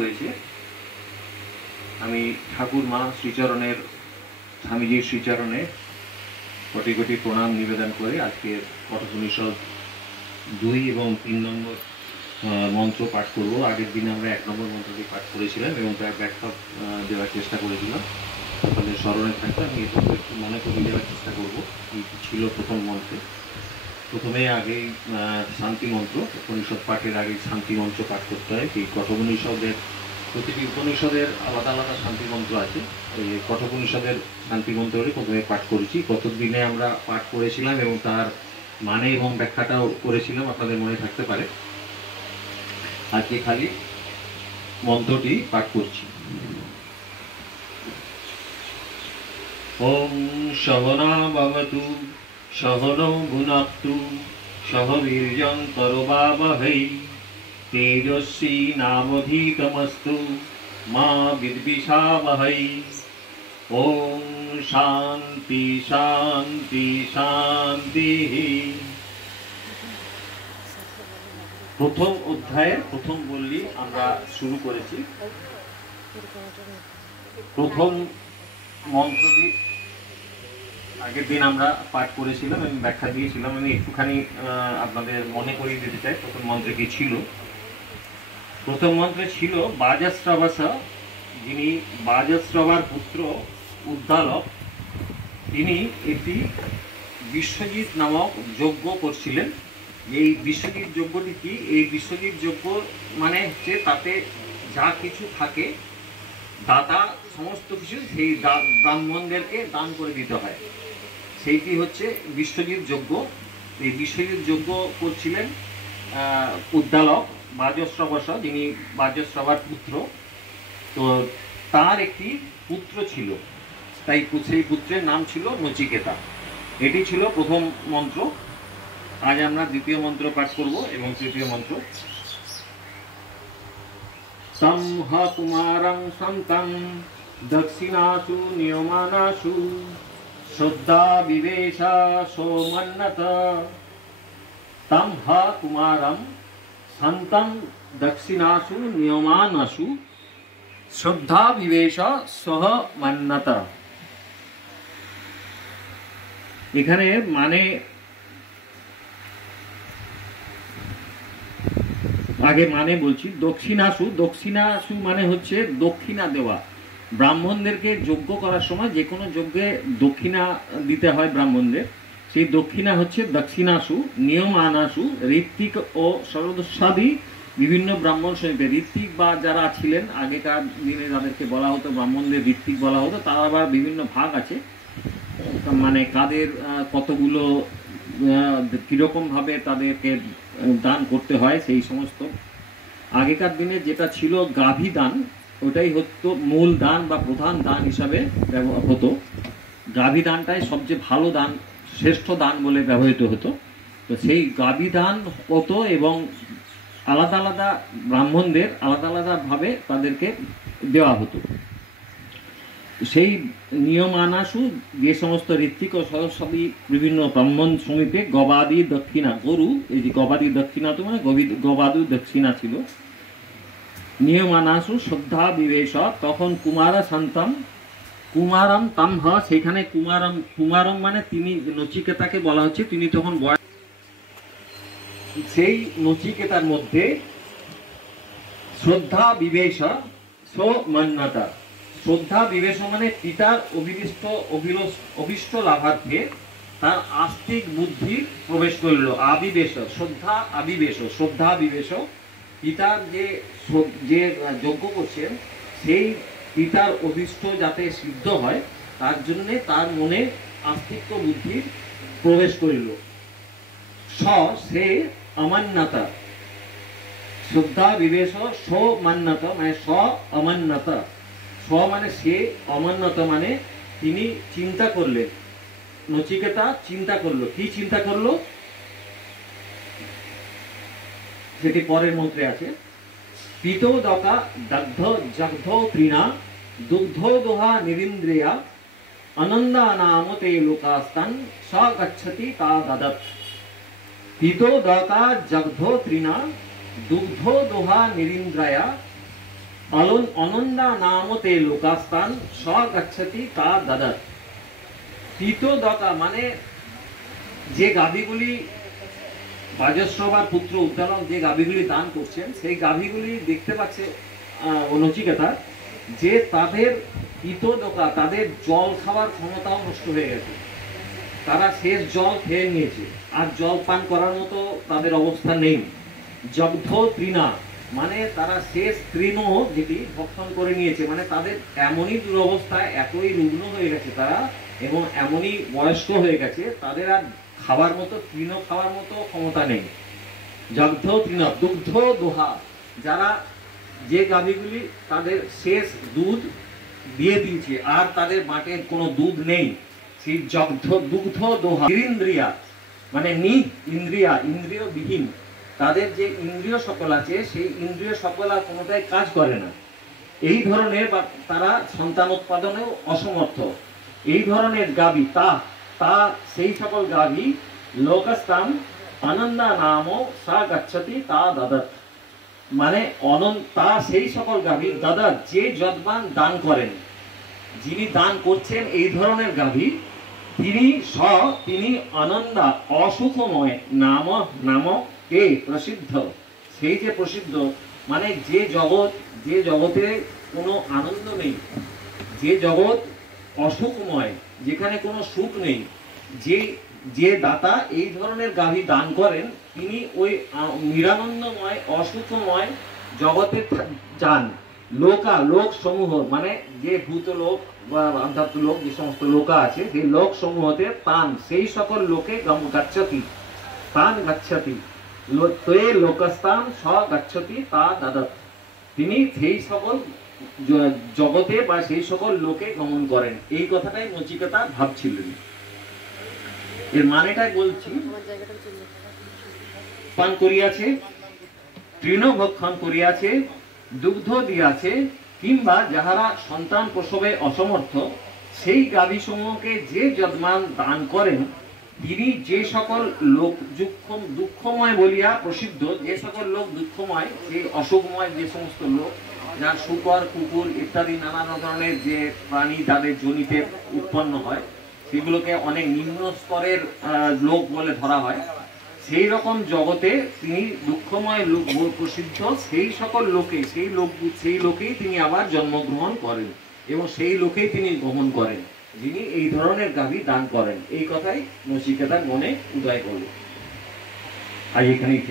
হয়েছে। আমি ঠাকুর মা শ্রীচরণের স্বামীজির শ্রীচরণে কোটি কোটি প্রণাম নিবেদন করে আজকে কঠোপনিষদ 2 এবং 3 নম্বর মন্ত্র পাঠ করব। আগের দিন আমরা 1 নম্বর মন্ত্রটি পাঠ করেছিলাম এবং তার ব্যাখ্যা দেওয়ার চেষ্টা করেছিলাম। আপনাদের স্মরণে থাকতে আমি একটু মনে করিয়ে দেওয়ার চেষ্টা করব কি ছিল প্রথম মন্ত্রে। প্রথমে আগেই শান্তি মন্ত্র, উপনিষদ পাঠের আগে শান্তি মন্ত্র পাঠ করতে হয়। এই কঠোপনিষদের প্রতিটি উপনিষদের আলাদা আলাদা শান্তি মন্ত্র আছে। এই কঠোপনিষদের শান্তি মন্ত্রটি প্রথমে পাঠ করেছি। গত দিনে আমরা পাঠ করেছিলাম এবং তার মানে এবং ব্যাখ্যাটাও করেছিলাম, আপনাদের মনে থাকতে পারে। আজকে খালি মন্ত্রটি পাঠ করছি। ওম সহনা ভবতু সহনৌ ভুনাক্তু সহ বীর্যং করবাবহৈ তেজস্বী নাবধীতমস্তু মা বিদ্বিষাবহৈ। ওম শান্তি শান্তি শান্তি। প্রথম অধ্যায়ের প্রথম বললি আমরা শুরু করেছি। প্রথম মন্ত্রটি আগের দিন আমরা পাঠ করেছিলাম এবং ব্যাখ্যা দিয়েছিলাম। আমি একটুখানি আপনাদের মনে করিয়ে দিতে চাই প্রথম মন্ত্রে কি ছিল। প্রথম মন্ত্রে ছিল বাজশ্রবসা, যিনি বাজশ্রবার পুত্র উদ্দালক, তিনি একটি বিশ্বজিৎ নামক যজ্ঞ করছিলেন। এই বিশ্বজিৎ যজ্ঞটি কি? এই বিশ্বজিৎ যজ্ঞ মানে হচ্ছে তাতে যা কিছু থাকে দাতা সমস্ত কিছু সেই ব্রাহ্মণদেরকে দান করে দিতে হয়, সেইটি হচ্ছে বিশ্বজিৎ যজ্ঞ। এই বিশ্বজিৎ যজ্ঞ করছিলেন উদ্দালক বাজশ্রবসা, যিনি বাজশ্রবার পুত্র। তো তার একটি পুত্র ছিল, তাই সেই পুত্রের নাম ছিল নচিকেতা। এটি ছিল প্রথম মন্ত্র। আজ আমরা দ্বিতীয় মন্ত্র পাঠ করব এবং তৃতীয় মন্ত্র। তম হ কুমারং সন্তং দক্ষিণাসু নিয়মানাসু শ্রদ্ধা বিবেশা সোমন্নত। তম হ কুমারং সন্তং দক্ষিণাসু নিয়মানাসু শ্রদ্ধা বিবেশা সহ মন্নত। এখানে মানে আগে মানে বলছি। দক্ষিণাসু, দক্ষিণাসু মানে হচ্ছে দক্ষিণা দেওয়া। ব্রাহ্মণদেরকে যজ্ঞ করার সময় যে কোনো যজ্ঞে দক্ষিণা দিতে হয় ব্রাহ্মণদের, সেই দক্ষিণা হচ্ছে দক্ষিণাসু। নিয়ম আনাসু, ঋত্বিক ও সরদস্বাদী বিভিন্ন ব্রাহ্মণ সমিতি, ঋত্বিক বা যারা ছিলেন আগেকার দিনে যাদেরকে বলা হতো ব্রাহ্মণদের ঋত্বিক বলা হতো, তার আবার বিভিন্ন ভাগ আছে, মানে কাদের কতগুলো কীরকমভাবে তাদেরকে দান করতে হয় সেই সমস্ত। আগেকার দিনে যেটা ছিল গাভী দান, ওটাই হতো মূল দান বা প্রধান দান হিসাবে ব্যবহার হতো। গাভী দানটাই সবচেয়ে ভালো দান, শ্রেষ্ঠ দান বলে ব্যবহৃত হতো। তো সেই গাভী দান হতো এবং আলাদা আলাদা ব্রাহ্মণদের আলাদা আলাদাভাবে তাদেরকে দেওয়া হতো। সেই নিয়ম আনাসু যে সমস্ত ঋত্বিক ও সরস্বতী বিভিন্ন ব্রাহ্মণ সমিতি গবাদি দক্ষিণা, গরু, এই যে গবাদি দক্ষিণা তো মানে গবাদু দক্ষিণা ছিল। নিয়ম আনাসু শ্রদ্ধা বিবেশ, তখন কুমারা সন্তান কুমারম তাম হ, সেখানে কুমারম, কুমারম মানে তিনি নচিকেতাকে বলা হচ্ছে, তিনি তখন বয়স। সেই নচিকেতার মধ্যে শ্রদ্ধা বিবেশ সমন্নতা। শ্রদ্ধা বিবেশ মানে পিতার অভিষ্ট লাভার্থে তার আস্তিক বুদ্ধি প্রবেশ করিল। আবিবেশ, শ্রদ্ধা আবিবেশ, শ্রদ্ধা বিবেশ, পিতার যে যজ্ঞ করছেন সেই পিতার অভিষ্ট যাতে সিদ্ধ হয় তার জন্যে তার মনে আস্তিক্য বুদ্ধি প্রবেশ করিল। সে অমান্যতা, শ্রদ্ধা বিবেশ সমান্যতা মানে অমান্যতা। মানে সে, অমান্যতা মানে তিনি চিন্তা করলেন। নচিকেতা চিন্তা করলো। কি চিন্তা করলো সেটি পরের মন্ত্রে আছে। পিত দকা দগ্ধ জগ্ধ তৃণা দুগ্ধ দোহা নিরিন্দ্রিয়া আনন্দা নাম তে লোকাস্তান স গচ্ছতি তা দদৎ। পিতো দকা জগ্ধ তৃণা দুগ্ধ দোহা নিরিন্দ্রায়া অনন্দা নামতে লোকাস্থান স গচ্ছতি তা দদৎ। তৃতীয়দকা মানে যে গাভীগুলি বাজস্রবার পুত্র উদ্দালন যে গাভীগুলি দান করছেন, সেই গাভীগুলি দেখতে পাচ্ছে নচিকেতা যে তাদের ইতোদকা, তাদের জল খাওয়ার ক্ষমতাও নষ্ট হয়ে গেছে। তারা শেষ জল খেয়ে নিয়েছে, আর জল পান করার মতো তাদের অবস্থা নেই। জগ্ধ তৃণা মানে তারা শেষ তৃণ যেটি ভক্ষণ করে নিয়েছে, মানে তাদের এমনই দুরবস্থায়, এতই রুগ্ন হয়ে গেছে তারা, এবং এমনই বয়স্ক হয়ে গেছে, তাদের আর খাওয়ার মতো, তৃণ খাওয়ার মতো ক্ষমতা নেই। জগ্ধ তৃণ দুগ্ধ দোহা, যারা যে গাভীগুলি তাদের শেষ দুধ দিয়ে দিয়েছে, আর তাদের মাঠে কোনো দুধ নেই, সেই জগ্ধ দুগ্ধ দোহা। নিরিন্দ্রিয়া মানে ইন্দ্রিয়া, ইন্দ্রিয় বিহীন, তাদের যে ইন্দ্রিয় সকল আছে সেই ইন্দ্রিয় সকল আর কোনোটাই কাজ করে না, এই ধরনের, বা তারা সন্তান উৎপাদনেও অসমর্থ, এই ধরনের গাভী তা সেই সকল গাভী লোকস্থান আনন্দা নাম সা গচ্ছতি তা দদৎ, মানে তা সেই সকল গাভী দাদা যে যজমান দান করেন, যিনি দান করছেন এই ধরনের গাভী, তিনি আনন্দা অসুখময় নাম কে প্রসিদ্ধ, সেই যে প্রসিদ্ধ মানে যে জগতে কোনো আনন্দ নেই, যে জগৎ অসুখময়, যেখানে কোনো সুখ নেই, যে দাতা এই ধরনের গাভী দান করেন, তিনি ওই নিরানন্দময় অসুখময় জগতে যান। লোক সমূহ মানে যে ভূত লোক বা অধ্যাত্ম লোক, যে সমস্ত লোকা আছে, সেই লোক সমূহতে তান সেই সকল লোকে গচ্ছতি, তান গচ্ছতি তে লোকস্থান স গচ্ছতি তা দদৎ, তিনি সেই সকল জগতে বা সেই সকল লোকে গমন করেন। এই কথাটাই নচিকেতা ভাবছিলেন। এর মানেটাই বলছি, পান করিয়াছে, তৃণভক্ষণ করিয়াছে, দুগ্ধ দিয়াছে, কিংবা যাহারা সন্তান প্রসবে অসমর্থ, সেই গাভী সমূহকে যে যজমান দান করেন, তিনি যে সকল লোক দুঃখময় বলিয়া প্রসিদ্ধ, যে সকল লোক দুঃখময়, যে অসুখময়, যে সমস্ত লোক, যার শুকর কুকুর ইত্যাদি নানা ধরনের যে প্রাণী তাদের জনিতে উৎপন্ন হয়, সেগুলোকে অনেক নিম্ন স্তরের লোক বলে ধরা হয়, সেই রকম জগতে তিনি দুঃখময় লোক প্রসিদ্ধ, সেই সকল লোকে সেই লোকেই তিনি আবার জন্মগ্রহণ করেন, এবং সেই লোকেই তিনি গ্রহণ করেন, যিনি এই ধরনের গাভী দান করেন। এই কথাই নচিকেতার মনে উদয় করল। আর এখানেই